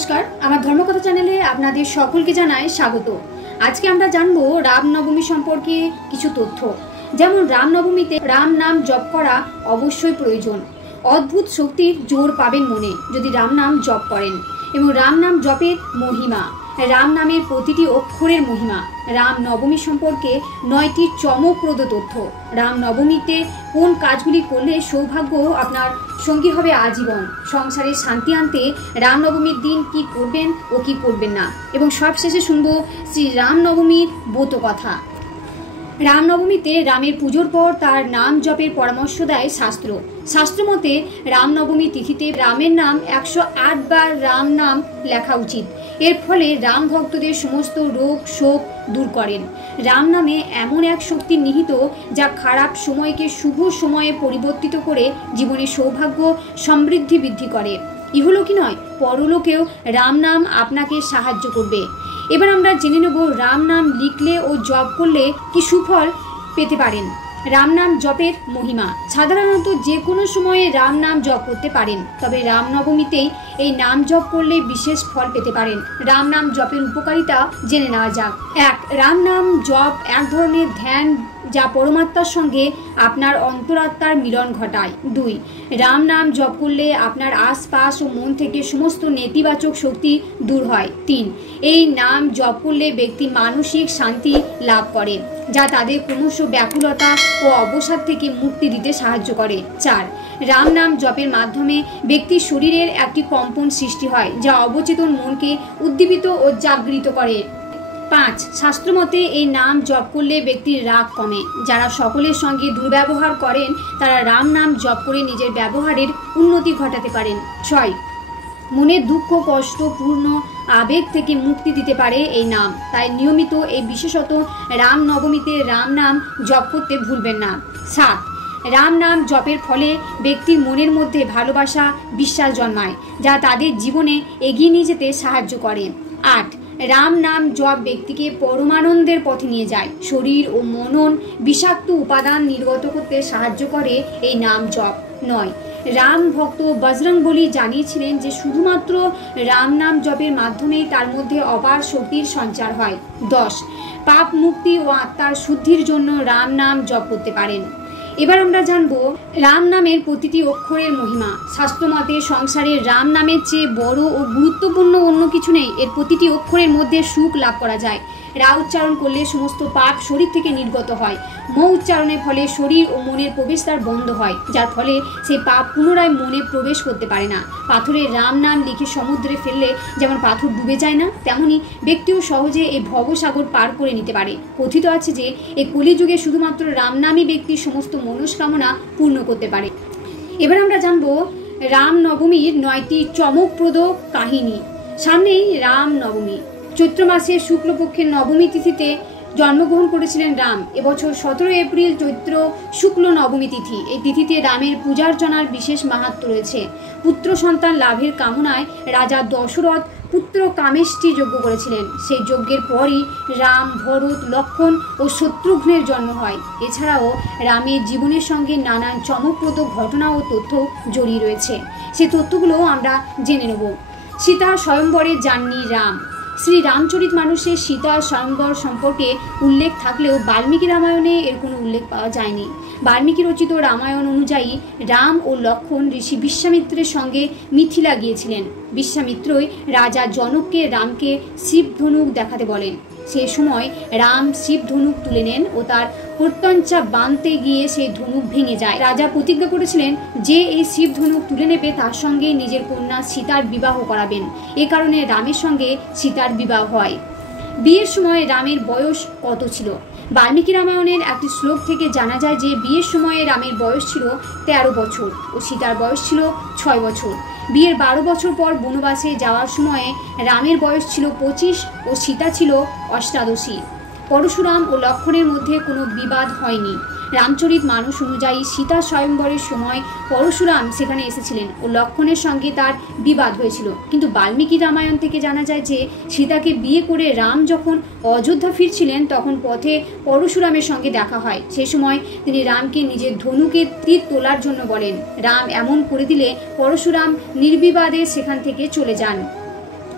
নমস্কার, আমার ধর্মকথা চ্যানেলে আপনাদের সকলকে জানাই স্বাগত। আজকে আমরা জানবো রামনবমী সম্পর্কে কিছু তথ্য। যেমন রামনবমীতে রাম নাম জপ করা অবশ্যই প্রয়োজন। অদ্ভুত শক্তির জোর পাবেন মনে যদি রাম নাম জপ করেন। এবং রাম নাম জপের মহিমা, রাম নামের প্রতিটি অক্ষরের মহিমা। রাম নবমী সম্পর্কে 9টি চমকপ্রদ তথ্য। রাম নবমীতে কোন কাজগুলি করলে সৌভাগ্য আপনার সঙ্গী হবে আজীবন। সংসারে শান্তি আনতে রাম নবমীর দিন কি করবেন ও কি করবেন না। এবং সবশেষে শুনবো শ্রী রাম নবমীর ব্রত কথা। রামনবমীতে রামের পুজোর পর তার নাম জপের পরামর্শ দেয় শাস্ত্র। শাস্ত্রমতে রামনবমী তিথিতে রামের নাম 108 বার রাম নাম লেখা উচিত। এর ফলে রাম ভক্তদের সমস্ত রোগ শোক দূর করেন। রাম নামে এমন এক শক্তি নিহিত যা খারাপ সময়কে শুভ সময়ে পরিবর্তিত করে জীবনে সৌভাগ্য সমৃদ্ধি বৃদ্ধি করে। ইহলোকই নয়, পরলোকেও রাম নাম আপনাকে সাহায্য করবে। এবার আমরা জেনে নেব রাম নাম লিখলে ও জপ করলে কি সুফল পেতে পারেন। রাম নাম জপের মহিমা। সাধারণত যে কোনো সময়ে রাম নাম জপ করতে পারেন, তবে রামনবমীতেই এই নাম জপ করলে বিশেষ ফল পেতে পারেন। রাম নাম জপের উপকারিতা জেনে নেওয়া যাক। 1. রাম নাম জপ এক ধরনের ধ্যান যা পরমাত্মার সঙ্গে আপনার অন্তরাত্মার মিলন ঘটায়। 2. রাম নাম জপ করলে আপনার আশপাশ ও মন থেকে সমস্ত নেতিবাচক শক্তি দূর হয়। 3. এই নাম জপ করলে ব্যক্তি মানসিক শান্তি লাভ করে, যা তাদের ক্রমশ ব্যাকুলতা ও অবসাদ থেকে মুক্তি দিতে সাহায্য করে। 4. রাম নাম জপের মাধ্যমে ব্যক্তির শরীরের একটি কম্পন সৃষ্টি হয়, যা অবচেতন মনকে উদ্দীপিত ও জাগৃত করে। 5. শাস্ত্রমতে এই নাম জপ করলে ব্যক্তির রাগ কমে। যারা সকলের সঙ্গে দুর্ব্যবহার করেন তারা রাম নাম জপ করে নিজের ব্যবহারের উন্নতি ঘটাতে পারেন। 6. মনের দুঃখ কষ্ট পূর্ণ আবেগ থেকে মুক্তি দিতে পারে এই নাম। তাই নিয়মিত এই বিশেষত রাম নবমীতে রাম নাম জপ করতে ভুলবেন না। 7. রাম নাম জপের ফলে ব্যক্তির মনের মধ্যে ভালোবাসা বিশ্বাস জন্মায়, যা তাদের জীবনে এগিয়ে নিয়ে যেতে সাহায্য করে। 8. রাম নাম জপ ব্যক্তিকে পরমানন্দের পথে নিয়ে যায়। শরীর ও মনন বিষাক্ত উপাদান নির্গত করতে সাহায্য করে এই নাম জপ। 9. রাম ভক্ত বজরংবলী জানিয়েছিলেন যে শুধুমাত্র রাম নাম জপের মাধ্যমেই তার মধ্যে অপার শক্তির সঞ্চার হয়। 10. পাপ মুক্তি ও আত্মার শুদ্ধির জন্য রাম নাম জপ করতে পারেন। এবার আমরা জানবো রাম নামের প্রতিটি অক্ষরের মহিমা। শাস্ত্রমতে সংসারে রাম নামের চেয়ে বড় ও গুরুত্বপূর্ণ অন্য কিছু নেই। এর প্রতিটি অক্ষরের মধ্যে সুখ লাভ করা যায়। রা উচ্চারণ করলে সমস্ত পাপ শরীর থেকে নির্গত হয়। ম উচ্চারণের ফলে শরীর ও মনের প্রবেশদ্বার বন্ধ হয়, যার ফলে সেই পাপ পুনরায় মনে প্রবেশ করতে পারে না। পাথরে রাম নাম লিখে সমুদ্রে ফেললে যেমন পাথর ডুবে যায় না, তেমনি ব্যক্তিও সহজে এই ভবসাগর পার করে নিতে পারে। কথিত আছে যে এই কলিযুগে শুধুমাত্র রাম নামই ব্যক্তির সমস্ত মনস্কামনা পূর্ণ করতে পারে। এবার আমরা জানবো রাম নবমীর 9টি চমকপ্রদ কাহিনী। সামনেই রাম নবমী। চৈত্র মাসের শুক্লপক্ষের নবমী তিথিতে জন্মগ্রহণ করেছিলেন রাম। এবছর 17 এপ্রিল চৈত্র শুক্ল নবমী তিথি। এই তিথিতে রামের পূজার্চনার বিশেষ মাহাত্ম্য রয়েছে। পুত্র সন্তান লাভের কামনায় রাজা দশরথ পুত্র কামেষ্টি যজ্ঞ করেছিলেন। সেই যজ্ঞের পরই রাম, ভরত, লক্ষ্মণ ও শত্রুঘ্নের জন্ম হয়। এছাড়াও রামের জীবনের সঙ্গে নানান চমকপ্রদ ঘটনা ও তথ্য জড়িয়ে রয়েছে। সেই তথ্যগুলো আমরা জেনে নেব। সীতা স্বয়ম্বরে যাননি রাম। শ্রী রামচরিতমানসে সীতা স্বয়ম্বর সম্পর্কে উল্লেখ থাকলেও বাল্মীকি রামায়ণে এর কোনো উল্লেখ পাওয়া যায়নি। বাল্মীকি রচিত রামায়ণ অনুযায়ী রাম ও লক্ষ্মণ ঋষি বিশ্বামিত্রের সঙ্গে মিথিলা গিয়েছিলেন। বিশ্বামিত্রই রাজা জনককে রামকে শিবধনুক দেখাতে বলেন। সে সময় রাম শিবধনুক তুলে নেন ও তার প্রত্যঞ্চা বাঁধতে গিয়ে সেই ধনুক ভেঙে যায়। রাজা প্রতিজ্ঞা করেছিলেন যে এই শিবধনুক তুলে নেবে তার সঙ্গে নিজের কন্যা সীতার বিবাহ করাবেন। এ কারণে রামের সঙ্গে সীতার বিবাহ হয়। বিয়ের সময় রামের বয়স কত ছিল? বাল্মীকি রামায়ণের একটি শ্লোক থেকে জানা যায় যে বিয়ের সময়ে রামের বয়স ছিল 13 বছর ও সীতার বয়স ছিল 6 বছর। বিয়ের 12 বছর পর বনবাসে যাওয়ার সময়ে রামের বয়স ছিল 25 ও সীতা ছিল 88। পরশুরাম ও লক্ষ্মণের মধ্যে কোনো বিবাদ হয়নি। রামচরিতমানস অনুযায়ী সীতা স্বয়ম্বরের সময় পরশুরাম সেখানে এসেছিলেন ও লক্ষ্মণের সঙ্গে তার বিবাদ হয়েছিল। কিন্তু বাল্মীকি রামায়ণ থেকে জানা যায় যে সীতাকে বিয়ে করে রাম যখন অযোধ্যা ফিরছিলেন তখন পথে পরশুরামের সঙ্গে দেখা হয়। সে সময় তিনি রামকে নিজের ধনুকে তীর তোলার জন্য বলেন। রাম এমন করে দিলে পরশুরাম নির্বিবাদে সেখান থেকে চলে যান।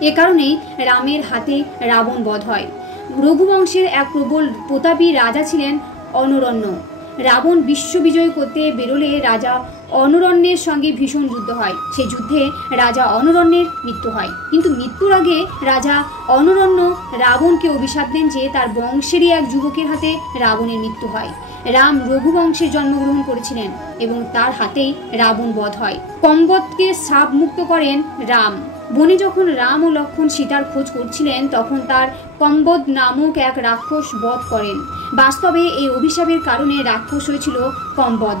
এ কারণেই রামের হাতে রাবণ বধ হয়। রঘুবংশের এক প্রবল প্রতাপী রাজা ছিলেন অনরণ্য। রাবণ বিশ্ব বিজয় করতে বেরোলে রাজা অনরণ্যের সঙ্গে ভীষণ যুদ্ধ হয়। সেই যুদ্ধে রাজা অনরণ্যের মৃত্যু হয়। কিন্তু মৃত্যুর আগে রাজা অনরণ্য রাবণকে অভিশাপ দেন যে তার বংশেরই এক যুবকের হাতে রাবণের মৃত্যু হয়। রাম রঘুবংশে জন্মগ্রহণ করেছিলেন এবং তার হাতেই রাবণ বধ হয়। কম্বদকে শাপ মুক্ত করেন রাম। বনে যখন রাম ও লক্ষ্মণ সীতার খোঁজ করছিলেন তখন তার কম্বদ নামক এক রাক্ষস বধ করেন। বাস্তবে এই অভিশাপের কারণে রাক্ষস হয়েছিল কম্বদ।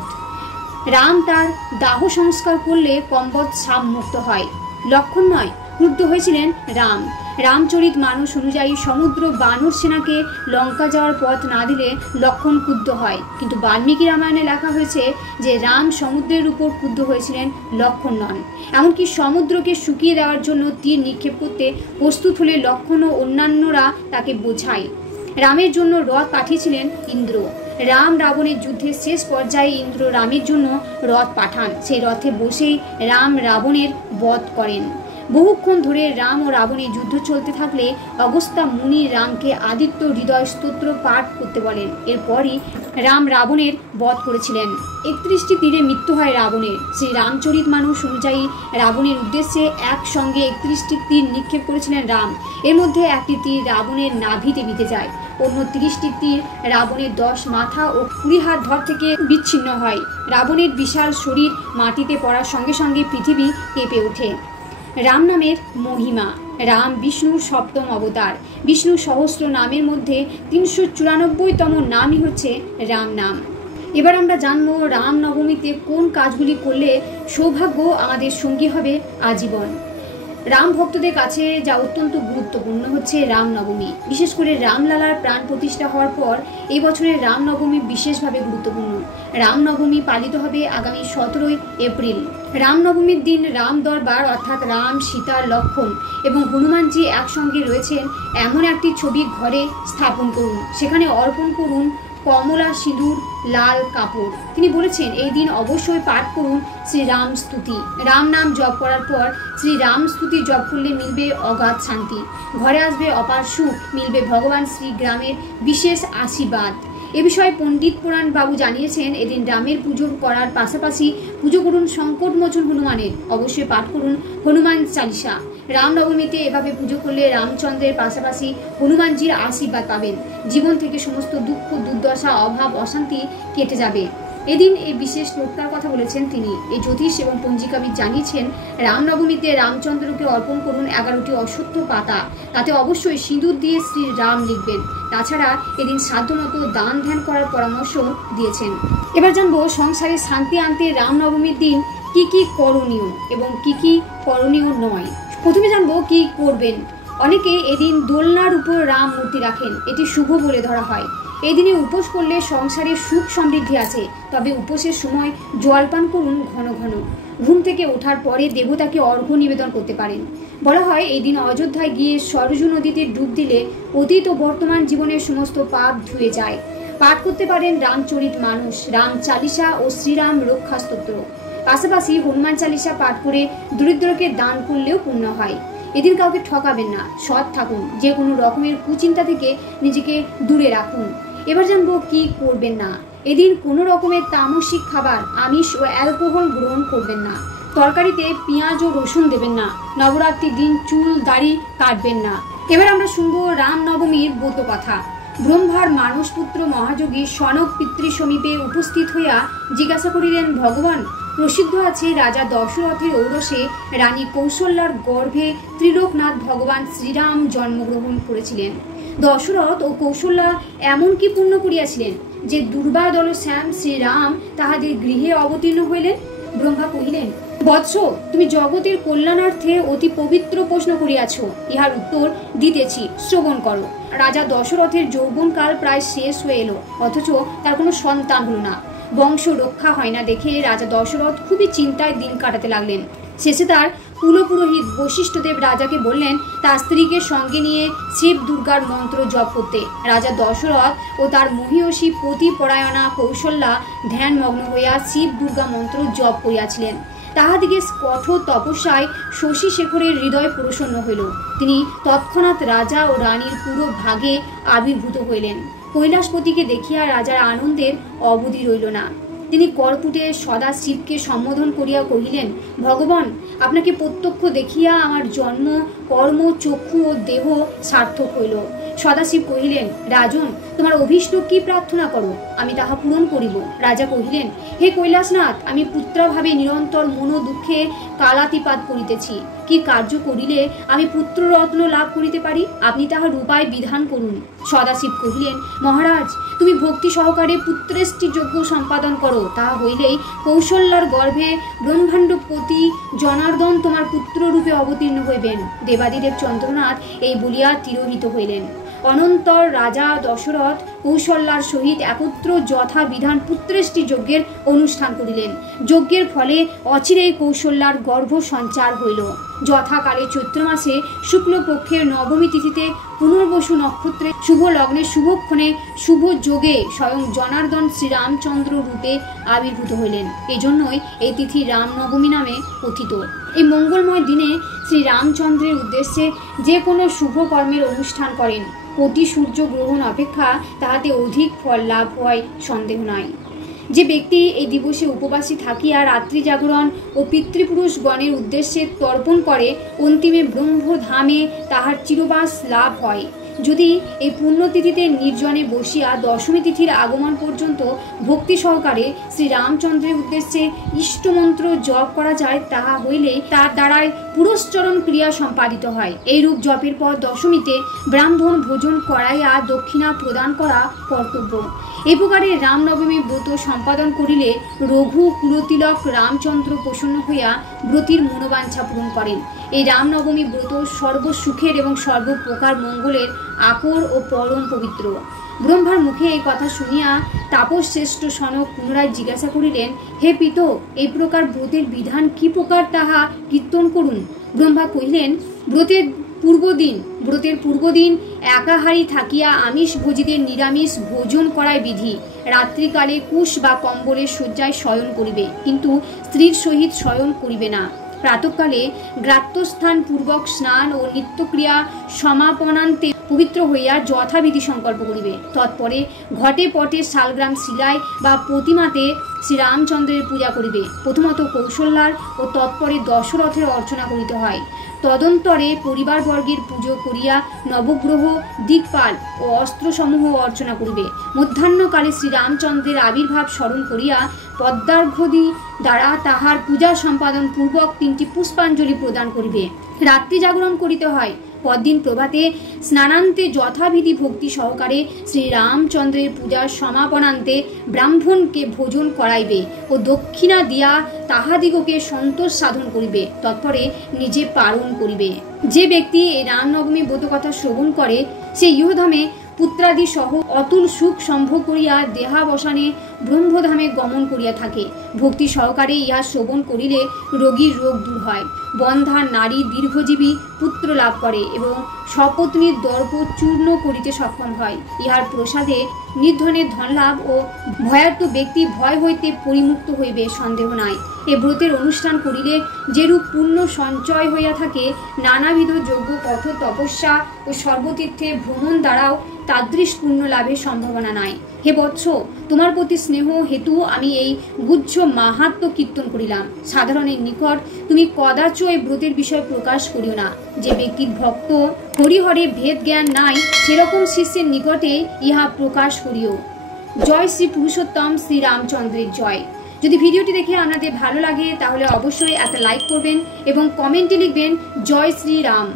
রাম তার দাহ সংস্কার করলে কম্বদ শাপ মুক্ত হয়। লক্ষ্মণ নয়, ক্রুদ্ধ হয়েছিলেন রাম। রামচরিত মানস অনুযায়ী সমুদ্র বানর সেনাকে লঙ্কা যাওয়ার পথ না দিলে লক্ষ্মণ ক্রুদ্ধ হয়, কিন্তু বাল্মীকি রামায়ণে লেখা হয়েছে যে রাম সমুদ্রের উপর ক্রুদ্ধ হয়েছিলেন, লক্ষ্মণ নন। এমনকি সমুদ্রকে শুকিয়ে দেওয়ার জন্য তীর নিক্ষেপ করতে প্রস্তুত হলে লক্ষ্মণ ও অন্যান্যরা তাকে বোঝায়। রামের জন্য রথ পাঠিয়েছিলেন ইন্দ্র। রাম রাবণের যুদ্ধের শেষ পর্যায়ে ইন্দ্র রামের জন্য রথ পাঠান। সেই রথে বসেই রাম রাবণের বধ করেন। বহুক্ষণ ধরে রাম ও রাবণের যুদ্ধ চলতে থাকলে অগস্ত্যা মুনি রামকে আদিত্য হৃদয় স্তোত্র পাঠ করতে বলেন। এরপরই রাম রাবণের বধ করেছিলেন। 31টি তীরে মৃত্যু হয় রাবণের। শ্রী রামচরিত মানস অনুযায়ী রাবণের উদ্দেশ্যে একসঙ্গে 31টি তীর নিক্ষেপ করেছিলেন রাম। এর মধ্যে একটি তীর রাবণের নাভিতে বিঁধে যায়, অন্য 30টি তীর রাবণের 10 মাথা ও 20 হাত ধর থেকে বিচ্ছিন্ন হয়। রাবণের বিশাল শরীর মাটিতে পড়ার সঙ্গে সঙ্গে পৃথিবী কেঁপে ওঠে। রাম নামের মহিমা। রাম বিষ্ণুর 7ম অবতার। বিষ্ণু সহস্র নামের মধ্যে 394তম নামই হচ্ছে রাম নাম। এবার আমরা জানবো রাম নবমীতে কোন কাজগুলি করলে সৌভাগ্য আমাদের সঙ্গী হবে আজীবন। রাম ভক্তদের কাছে যা অত্যন্ত গুরুত্বপূর্ণ হচ্ছে রামনবমী। বিশেষ করে রামলালার প্রাণ প্রতিষ্ঠা হওয়ার পর এই বছরের রামনবমী বিশেষভাবে গুরুত্বপূর্ণ। রামনবমী পালিত হবে আগামী 17 এপ্রিল। রামনবমীর দিন রাম দরবার অর্থাৎ রাম, সীতা, লক্ষ্মণ এবং হনুমানজি একসঙ্গে রয়েছেন এমন একটি ছবি ঘরে স্থাপন করুন। সেখানে অর্পণ করুন কমলা সিঁদুর, লাল কাপড়। তিনি বলেছেন এই দিন অবশ্যই পাঠ করুন শ্রীরাম স্তুতি। রাম নাম জপ করার পর শ্রীরাম স্তুতি জপ করলে মিলবে অগাধ শান্তি, ঘরে আসবে অপার সুখ, মিলবে ভগবান শ্রীগ্রামের বিশেষ আশীর্বাদ। এ বিষয়ে পণ্ডিত পুরাণ বাবু জানিয়েছেন এদিন রামের পুজো করার পাশাপাশি পুজো করুন সংকটমোচন হনুমানের। অবশ্যই পাঠ করুন হনুমান চালিসা। রামনবমীতে এভাবে পুজো করলে রামচন্দ্রের পাশাপাশি হনুমানজির আশীর্বাদ পাবেন। জীবন থেকে সমস্ত দুঃখ, দুর্দশা, অভাব, অশান্তি কেটে যাবে। এদিন এই বিশেষ টোটকার কথা বলেছেন তিনি। এই জ্যোতিষ এবং পঞ্জিকাবিদ জানিয়েছেন রামনবমীতে রামচন্দ্রকে অর্পণ করুন 11টি অশ্বত্থ পাতা। তাতে অবশ্যই সিঁদুর দিয়ে শ্রী রাম লিখবেন। তাছাড়া এদিন সাধ্যমতো দান ধ্যান করার পরামর্শ দিয়েছেন। এবার জানবো সংসারে শান্তি আনতে রামনবমীর দিন কি কি করণীয় এবং কি কি করণীয় নয়। প্রথমে জানবো কি করবেন। অনেকে এদিন দোলনার উপর রাম মূর্তি রাখেন, এটি শুভ বলে ধরা হয়। এই দিনে উপোস করলে সংসারে সুখ সমৃদ্ধি আছে, তবে উপোসের সময় জলপান করুন ঘন ঘন। ঘুম থেকে ওঠার পরে দেবতাকে অর্ঘ্য নিবেদন করতে পারেন। বলা হয় এই দিন অযোধ্যায় গিয়ে সরজু নদীতে ডুব দিলে অতীত ও বর্তমান জীবনের সমস্ত পাপ ধুয়ে যায়। পাঠ করতে পারেন রামচরিত মানস, রাম চালিসা ও শ্রীরাম রক্ষা স্তোত্র। পাশাপাশি হনুমান চালিসা পাঠ করে দরিদ্রকে দান করলেও পুণ্য হয়। এদিন কাউকে ঠকাবেন না, সৎ থাকুন, যে কোনো রকমের কুচিন্তা থেকে নিজেকে দূরে রাখুন। এবার জানবো কি করবেন না। এদিন কোনো রকমের তামসিক খাবার, আমিষ ও অ্যালকোহল গ্রহণ করবেন না। তরকারিতে পেঁয়াজ ও রসুন দেবেন না। নবরাত্রির দিন চুল দাড়ি কাটবেন না। এবার আমরা শুনবো রামনবমীর ব্রত কথা। ব্রহ্মার মানসপুত্র মহাযোগী সনক পিতৃ সমীপে উপস্থিত হইয়া জিজ্ঞাসা করিলেন, ভগবান, প্রসিদ্ধ আছে রাজা দশরথের ঔরসে রানী কৌশল্যার গর্ভে ত্রিলোকনাথ ভগবান শ্রীরাম জন্মগ্রহণ করেছিলেন। দশরথ ও কৌশল্যা এমন কি পুণ্য করিয়াছিলেন যে দুর্বাদল শ্যাম শ্রীরাম তাহাদের গৃহে অবতীর্ণ হইলেন? ব্রহ্মা কহিলেন, বৎস, তুমি জগতের কল্যাণার্থে অতি পবিত্র প্রশ্ন করিয়াছ, ইহার উত্তর দিতেছি, শ্রবণ করো। রাজা দশরথের যৌবনকাল প্রায় শেষ হয়ে এলো, অথচ তার কোনো সন্তান হল না। বংশ রক্ষা হয় না দেখে রাজা দশরথ খুবই চিন্তায় দিন কাটাতে লাগলেন। শেষে তার কুলপুরোহিত বশিষ্ঠদেব রাজাকে বললেন তার স্ত্রীকে সঙ্গে নিয়ে শিব দুর্গার মন্ত্র জপ করতে। রাজা দশরথ ও তার মহিষী পতি পরায়ণা কৌশল্যা ধ্যানমগ্ন হইয়া শিব দুর্গা মন্ত্র জপ করিয়াছিলেন। তাহাদিকে কঠোর তপস্যায় শশী শেখরের হৃদয় প্রসন্ন হইল। তিনি তৎক্ষণাৎ রাজা ও রানীর পুরো ভাগে আবির্ভূত হইলেন। কৈলাসপতিকে দেখিয়া রাজার আনন্দের অবধি রইল না। তিনি করপুটে সদা শিবকে সম্বোধন করিয়া কহিলেন, ভগবান, আপনাকে প্রত্যক্ষ দেখিয়া আমার জন্ম, কর্ম, চক্ষু ও দেহ সার্থক হইল। সদাশিব কহিলেন, রাজন, তোমার অভীষ্ট কি প্রার্থনা করো, আমি তাহা পূরণ করিব। রাজা কহিলেন, হে কৈলাসনাথ, আমি পুত্রভাবে নিরন্তর মন দুঃখে কালাতিপাত করিতেছি। কি কার্য করিলে আমি পুত্ররত্ন লাভ করিতে পারি, আপনি তাহার উপায় বিধান করুন। সদাশিব কহিলেন, মহারাজ, তুমি ভক্তি সহকারে পুত্রেষ্টি যজ্ঞ সম্পাদন করো, তাহা হইলেই কৌশল্যার গর্ভে ব্রহ্মাণ্ডপতি জনার্দন তোমার পুত্র রূপে অবতীর্ণ হইবেন। দেবাদিদেব চন্দ্রনাথ এই বলিয়া তিরোহিত হইলেন। অনন্তর রাজা দশরথ কৌশল্যার সহিত একত্র যথা বিধান পুত্রেষ্টি যজ্ঞের অনুষ্ঠান করিলেন। যজ্ঞের ফলে অচিরেই কৌশল্যার গর্ভ সঞ্চার হইল। যথাকালে চৈত্র মাসে শুক্লপক্ষের নবমী তিথিতে পুনর্বসু নক্ষত্রে শুভ লগ্নে শুভক্ষণে শুভ যোগে স্বয়ং জনার্দন শ্রীরামচন্দ্র রূপে আবির্ভূত হইলেন। এজন্যই এই তিথি রামনবমী নামে কথিত। এই মঙ্গলময় দিনে শ্রীরামচন্দ্রের উদ্দেশ্যে যে কোনো শুভ কর্মের অনুষ্ঠান করেন, কোটি সূর্য গ্রহণ অপেক্ষা তাহাতে অধিক ফল লাভ হয় সন্দেহ নাই। যে ব্যক্তি এই দিবসে উপবাসী থাকিয়া রাত্রি জাগরণ ও পিতৃপুরুষ গণের উদ্দেশ্যে তর্পণ করে, অন্তিমে ব্রহ্মধামে তাহার চিরবাস লাভ হয়। যদি এই পুণ্যতিথিতে নির্জনে বসিয়া দশমী তিথির আগমন পর্যন্ত ভক্তি সহকারে শ্রীরামচন্দ্রের উদ্দেশ্যে ইষ্টমন্ত্র জপ করা যায়, তাহা হইলে তার দ্বারাই পুরস্চরণ ক্রিয়া সম্পাদিত হয়। এইরূপ জপের পর দশমীতে ব্রাহ্মণ ভোজন করাইয়া দক্ষিণা প্রদান করা কর্তব্য। এই প্রকারে রামনবমী ব্রত সম্পাদন করিলে রঘু কুলতিলক রামচন্দ্র প্রসন্ন হইয়া ব্রতির মনোবাঞ্ছা পূরণ করেন। এই রামনবমী ব্রত সর্বসুখের এবং সর্বপ্রকার মঙ্গলের আকর ও পরম পবিত্র। ব্রহ্মার মুখে এই কথা শুনিয়া তাপস শ্রেষ্ঠ সনক পুনরায় জিজ্ঞাসা করিলেন, হে পিত, এই প্রকার ব্রতের বিধান কি প্রকার তাহা কীর্তন করুন। ব্রহ্মা কহিলেন, ব্রতের পূর্বদিন একাহারি থাকিয়া আমিষ ভোজীদের নিরামিষ ভোজন করায় বিধি। রাত্রিকালে কুশ বা কম্বলের শয্যায় শয়ন করিবে, কিন্তু স্ত্রীর সহিত শয়ন করিবে না। প্রাতঃকালে গ্রাত্যস্থান পূর্বক স্নান ও নিত্যক্রিয়া সমাপনান্তে পবিত্র হইয়া যথাবিধি সংকল্প করিবে। তৎপরে ঘটে পটে শালগ্রাম শিলায় বা প্রতিমাতে শ্রীরামচন্দ্রের পূজা করিবে। প্রথমত কৌশল্যার ও তৎপরে দশরথের অর্চনা করিতে হয়। তদন্তরে পরিবারবর্গের পুজো করিয়া নবগ্রহ, দিকপাল ও অস্ত্রসমূহ অর্চনা করিবে। মধ্যাহ্নকালে শ্রীরামচন্দ্রের আবির্ভাব স্মরণ করিয়া পদ্মার্ঘ্যদি দ্বারা তাহার পূজা সম্পাদন পূর্বক 3টি পুষ্পাঞ্জলি প্রদান করিবে। রাত্রি জাগরণ করিতে হয়। পরদিন প্রভাতে স্নানান্তে যথাবিধি ভক্তি সহকারে শ্রীরামচন্দ্রের পূজার সমাপনান্তে ব্রাহ্মণকে ভোজন করাইবে ও দক্ষিণা দিয়া তাহাদিগকে সন্তোষ সাধন করিবে। তৎপরে নিজে পালন করিবে। যে ব্যক্তি এই রামনবমী ব্রত কথা শ্রবণ করে, সে ইহধামে পুত্রাদি সহ অতুল সুখ সম্ভোগ করিয়া দেহাবসানে ব্রহ্মধামে গমন করিয়া থাকে। ভক্তি সহকারে ইহা শ্রবণ করিলে রোগীর রোগ দূর হয়, বন্ধা নারী দীর্ঘজীবী পুত্র লাভ করে এবং সপত্নীর দর্প চূর্ণ করিতে সক্ষম হয়। ইহার প্রসাদে নির্ধনের ধনলাভ ও ভয়ার্ত ব্যক্তি ভয় হইতে পরিমুক্ত হইবে সন্দেহ নাই। এ ব্রতের অনুষ্ঠান করিলে যেরূপ পুণ্য সঞ্চয় হইয়া থাকে, নানাবিধ যজ্ঞ, কঠোর তপস্যা ও সর্বতীর্থে ভ্রমণ দ্বারাও তাদৃশ পুণ্য লাভের সম্ভাবনা নাই। হে বৎস, তোমার প্রতি স্নেহ হেতু আমি এই গুচ্ছ মাহাত্ম কীর্তন করিলাম। সাধারণের নিকট তুমি কদাচ এই ব্রতের বিষয় প্রকাশ করিও না। যে ব্যক্তির ভক্ত হরিহরে ভেদ জ্ঞান নাই, সেরকম শিষ্যের নিকটে ইহা প্রকাশ করিও। জয় শ্রী পুরুষোত্তম শ্রী রামচন্দ্রের জয়। যদি ভিডিওটি দেখে আপনাদের ভালো লাগে তাহলে অবশ্যই একটা লাইক করবেন এবং কমেন্টে লিখবেন জয় শ্রী রাম।